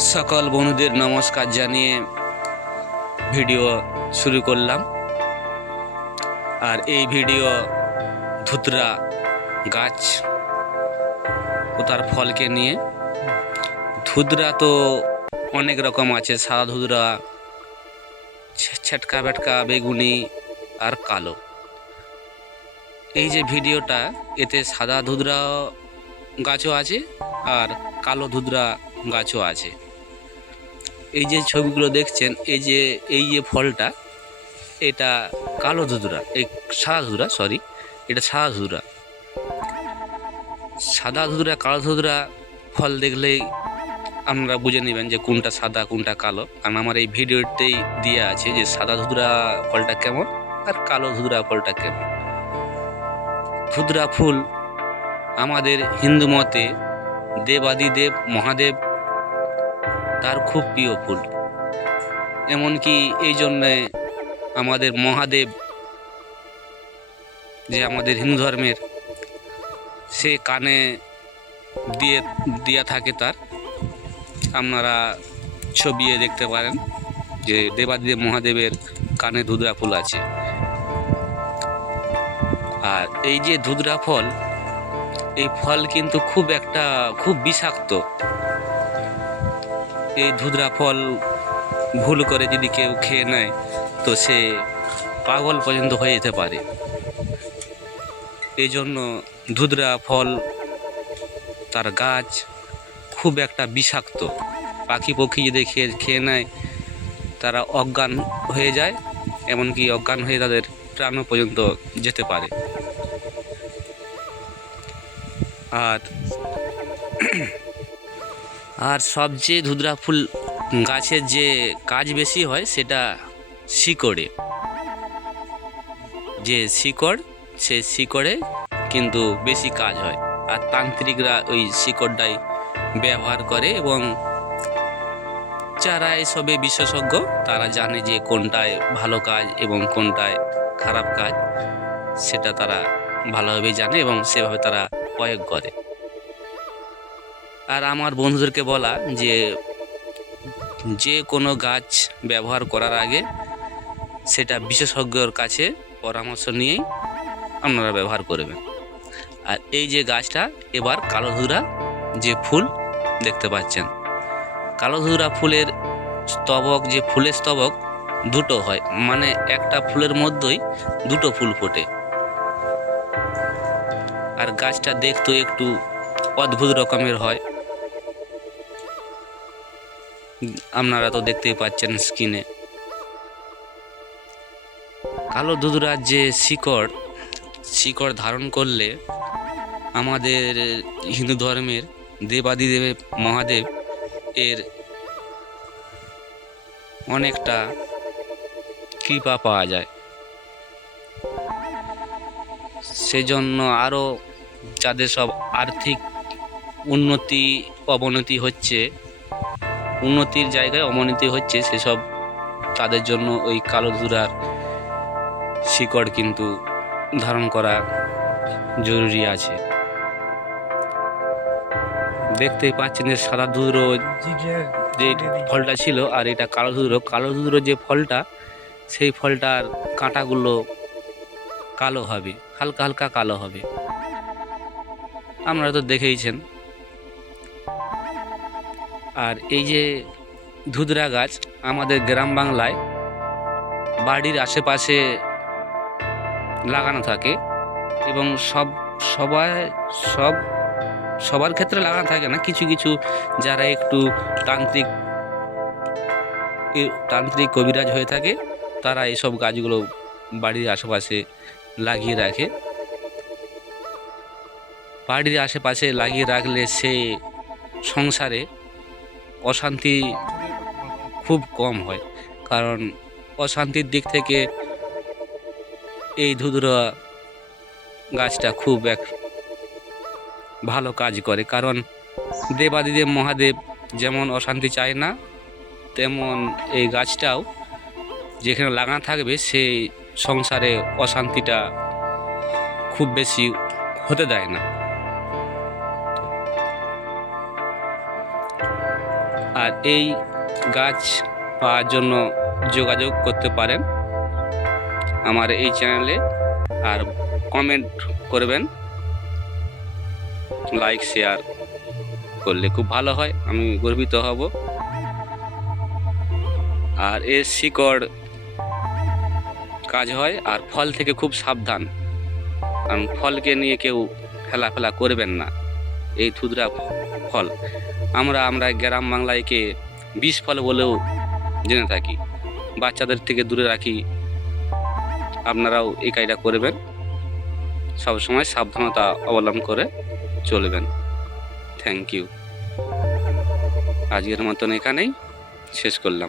সকল বন্ধুদের নমস্কার জানিয়ে ভিডিও শুরু করলাম। আর এই ভিডিও ধুতরা গাছ ও তার ফলকে নিয়ে। ধুতরা তো অনেক রকম আছে, সাদা ধুতরা ছেটকা বেটকা বেগুনি আর কালো। এই যে ভিডিওটা, এতে সাদা ধুতরা গাছও আছে আর কালো ধুতরা গাছও আছে। এই যে ছবিগুলো দেখছেন, এই যে এই যে ফলটা, এটা কালো ধুতরা এই সাদা ধুতরা সরি এটা সাদা ধুতরা সাদা ধুতরা কালো ধুতরা ফল দেখলেই আপনারা বুঝে নেবেন যে কোনটা সাদা, কোনটা কালো। কারণ আমার এই ভিডিওতেই দেওয়া আছে যে সাদা ধুতরা ফলটা কেমন আর কালো ধুতরা ফলটা কেমন। ধুতরা ফুল আমাদের হিন্দু মতে দেবাদিদেব, মহাদেব তার খুব প্রিয় ফুল। এমনকি এই জন্যে আমাদের মহাদেব যে আমাদের হিন্দু ধর্মের, সে কানে দিয়ে, দেয়া থাকে তার। আপনারা ছবিয়ে দেখতে পারেন যে দেবাদিদেব মহাদেবের কানে ধুদরা ফুল আছে। আর এই যে ধুদরা ফল, এই ফল কিন্তু খুব একটা, খুব বিষাক্ত। এই ধুদরা ফল ভুল করে যদি কেউ খেয়ে নেয়, তো সে পাগল পর্যন্ত হয়ে যেতে পারে। এই জন্য ধুদরা ফল, তার গাছ খুব একটা বিষাক্ত। পাখি পক্ষী যদি খেয়ে খেয়ে নেয়, তারা অজ্ঞান হয়ে যায়, এমনকি অজ্ঞান হয়ে তাদের প্রাণও পর্যন্ত যেতে পারে। আর আর সবচেয়ে ধুদরা ফুল গাছের যে কাজ বেশি হয় সেটা শিকড়ে। যে শিকড়, সে শিকড়ে কিন্তু বেশি কাজ হয়। আর তান্ত্রিকরা ওই শিকড়টাই ব্যবহার করে এবং যারা এসবে বিশেষজ্ঞ, তারা জানে যে কোনটায় ভালো কাজ এবং কোনটায় খারাপ কাজ, সেটা তারা ভালোভাবে জানে এবং সেভাবে তারা প্রয়োগ করে। আর আমার বন্ধুদেরকে বলা যে যে কোনো গাছ ব্যবহার করার আগে সেটা বিশেষজ্ঞর কাছে পরামর্শ নিয়েই আপনারা ব্যবহার করবেন। আর এই যে গাছটা, এবার কালো ধুরা যে ফুল দেখতে পাচ্ছেন, কালো ধুরা ফুলের স্তবক, যে ফুলের স্তবক দুটো হয় মানে একটা ফুলের মধ্যেই দুটো ফুল ফোটে। আর গাছটা দেখতেও একটু অদ্ভুত রকমের হয় আপনারা তো দেখতেই পাচ্ছেন স্কিনে কালো দুধরার যে শিকড় শিকড় ধারণ করলে আমাদের হিন্দু ধর্মের দেবাদিদেব মহাদেব এর অনেকটা কৃপা পাওয়া যায়। সেজন্য আরও যাদের সব আর্থিক উন্নতি, অবনতি হচ্ছে উন্নতির জায়গায় অবনতি হচ্ছে, সেসব তাদের জন্য ওই কালো ধুরার শিকড় কিন্তু ধারণ করা জরুরি আছে। দেখতেই পাচ্ছেন যে সাদা ধুদ্র যে ফলটা ছিল আর এটা কালো ধুদ্র কালো ধুদ্র যে ফলটা, সেই ফলটার কাঁটাগুলো কালো হবে, হালকা হালকা কালো হবে। আপনারা তো দেখেইছেন আর এই যে ধুদরা গাছ আমাদের গ্রাম বাংলায় বাড়ির আশেপাশে লাগানো থাকে এবং সব সবাই সব সবার ক্ষেত্রে লাগানো থাকে না। কিছু কিছু যারা একটু তান্ত্রিক তান্ত্রিক কবিরাজ হয়ে থাকে, তারা এইসব গাছগুলো বাড়ির আশেপাশে লাগিয়ে রাখে। বাড়ির আশেপাশে লাগিয়ে রাখলে সে সংসারে অশান্তি খুব কম হয়। কারণ অশান্তির দিক থেকে এই ধুধুরা গাছটা খুব এক ভালো কাজ করে। কারণ দেবাদিদেব মহাদেব যেমন অশান্তি চায় না, তেমন এই গাছটাও যেখানে লাগানো থাকবে সেই সংসারে অশান্তিটা খুব বেশি হতে দেয় না। আর এই গাছ পাওয়ার জন্য যোগাযোগ করতে পারেন আমার এই চ্যানেলে আর কমেন্ট করবেন। লাইক, শেয়ার করলে খুব ভালো হয়, আমি গর্বিত হব। আর এর শিকড় কাজ হয় আর ফল থেকে খুব সাবধান। কারণ ফলকে নিয়ে কেউ ফেলা করবেন না। এই থুদরা ফল। আমরা আমরা গ্রাম বাংলায় একে বিষ ফল বলেও জেনে থাকি। বাচ্চাদের থেকে দূরে রাখি। আপনারাও এই কাজটা করবেন। সবসময় সাবধানতা অবলম্বন করে চলবেন। থ্যাংক ইউ আজকের মতন এখানেই শেষ করলাম।